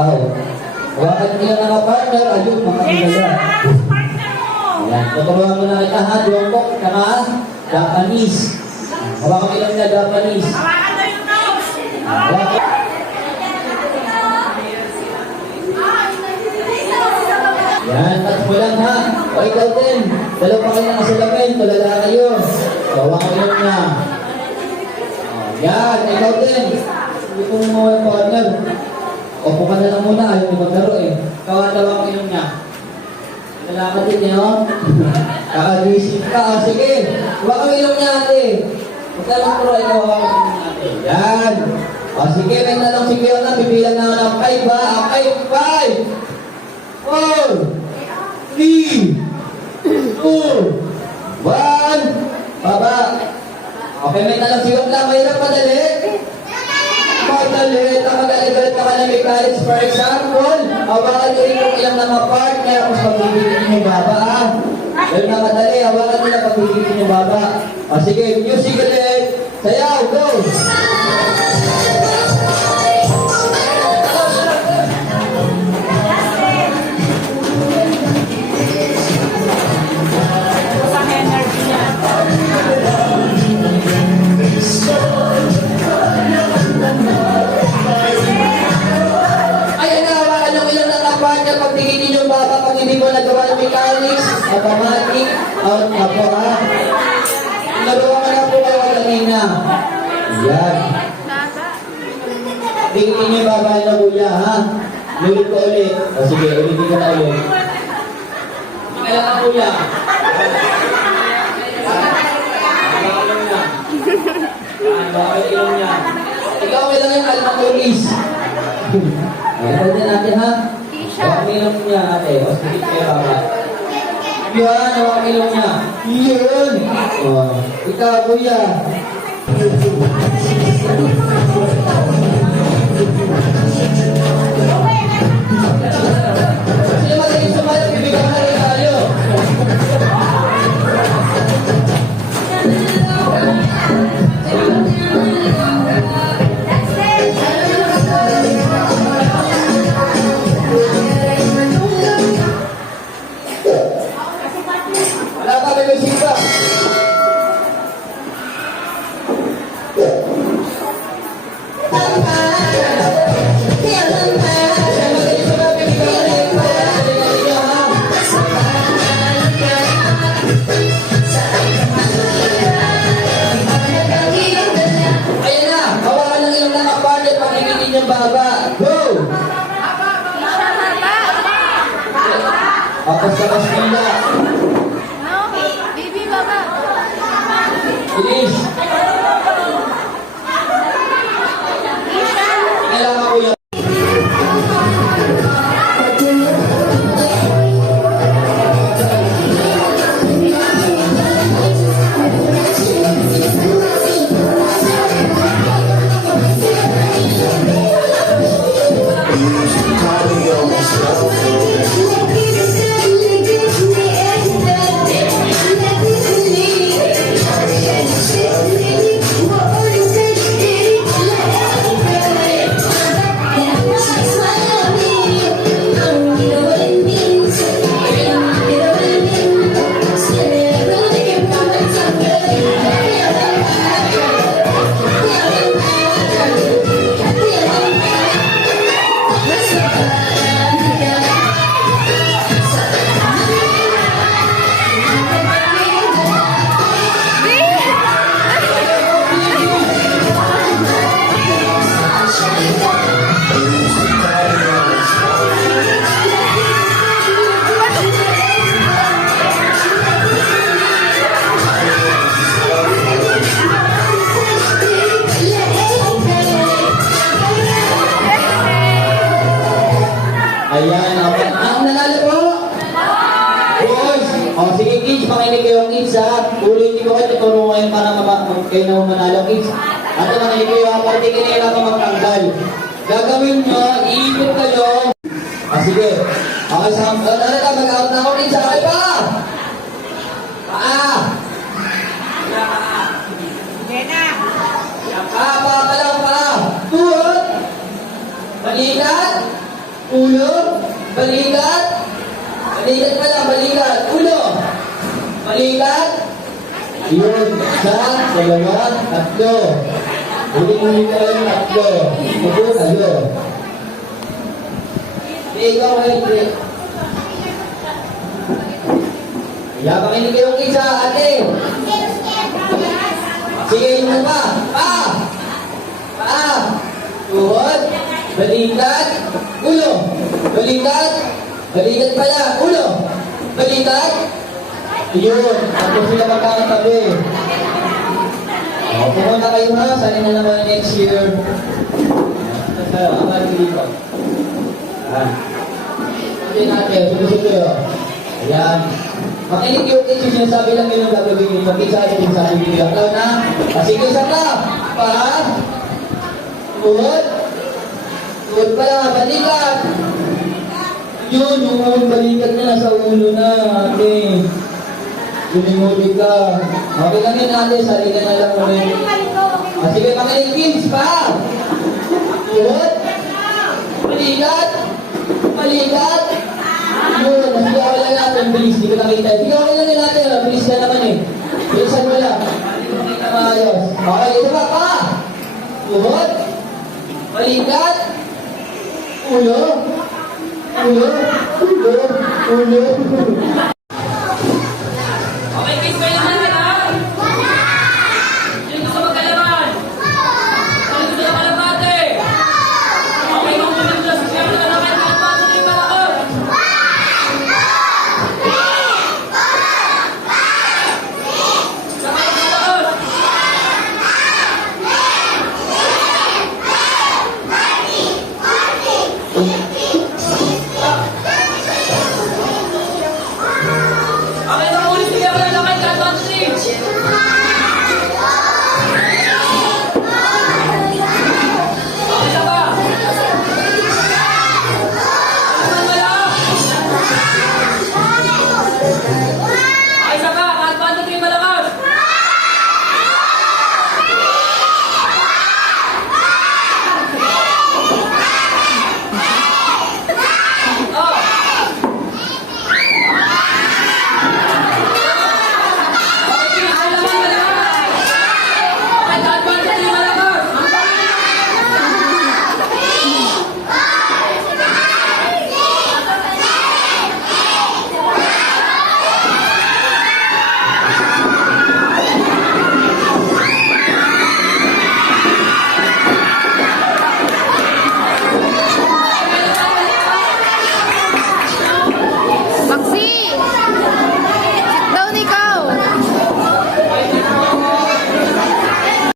Ako. Hawakan niyo na mga partner. Ayun, mga nila. Ayan. Tuturuan mo na kita ha. Jongkok, saka Japanese. Hawakan mo lang na Japanese. Hawakan mo yung nose. Hawakan. Yan, touch mo lang ha. O ikaw din. Dalawa pa kayo ng kasalamin. Tulala kayo. Hawakan mo na. Yan, ikaw din. Hindi ko mo yung partner. Opo ka na lang muna. Ayaw mo maglaro eh. Kawan-dawang ilong niya. Lalakad din niya, oh. Kakagising ka. Sige. Hawakan mo ilong niya ate. Magkalang puro ikaw hawakan mo ilong ate. Yan. O sige, may tanong si Fiona. Bibilang na ng 5 ha. 5, 4, 3, 2, 1. Baba. Okay, may tanong si Wanda. Mahirap madali. Madali. Nakagalit ka na may college. For example, hawakan nyo rin yung ilang mga partner kung pagbibitin yung baba. Dahil nakadali, hawakan nyo na pagbibitin yung baba. O sige, music ulit. Sayaw, go! Automatic, out na po ha. Naluwa ka na po kayo kanina. Yan. Tingin niyo baba na kuya ha. Ulit ko ulit. O sige, ulitin ko na ulit. Tingnan na kuya. Bakit ilong niya? Ikaw may lang yung kalma kulis. Ito din natin ha. Bakit ilong niya ate. O sige, kayo baba. Yan, ang ilong niya. Yan! Oh, ikaw, kuya. Sino magaling sumayo? Bibigyan ka rin tayo. Apas-apas nila. Baby, baba. Bilis. Kailangan ko yan. Ayan, ang nanalo po. Boys, o sige kids, makinig kayo kids ha. Ulitin ko kayo, tutulungan para kayo na manalo kids. At makinig kayo ha, pati kinila ka magtanggal. Gagawin nyo, iikot kayo. Sige. Okay, sa mag-out na ako kids. Okay pa? Paa. Sige na. Paa, paa pa lang pa. Tuhod. Balikat. balikat. Yun, isa, dalawa, tatlo. Huli-huli ka lang tatlo. Ito kayo. Ikaw, Henry. Kaya makinig kayong isa, ate. Sige, yung pa. Pa. Tuhod. Balikat. Ulo. Balikat. Balikat pala. Ulo. Balikat. Yun. Tapos sila magkakatabi. Pumunta kayo ha. Sana na naman next year. Ang dito. Sabi natin. Susunod. Ayan. Makinig yung ito sinasabi lang yun ang gagawin nyo. Pag-isa yung sinasabi nyo. Ikaw na. Sige, isa ka. Pa. Tuhod. Tuhod pala. Balikat. Yun, yung balikat na nasa ulo na. Okay. Yun ka. Okay lang yun ate. Salita na lang ulit. Sige, makinig kids pa. Tuhod. Balikat. Balikat. Yun, sige, okay lang natin. Bilis, di ko nakita. Sige, okay lang natin. Bilis ka naman eh. Bilisan mo lang. Hindi ko nakita maayos. Okay, ito pa. Tuhod. Balikat. Ulo. Ulo. Ulo. Ulo.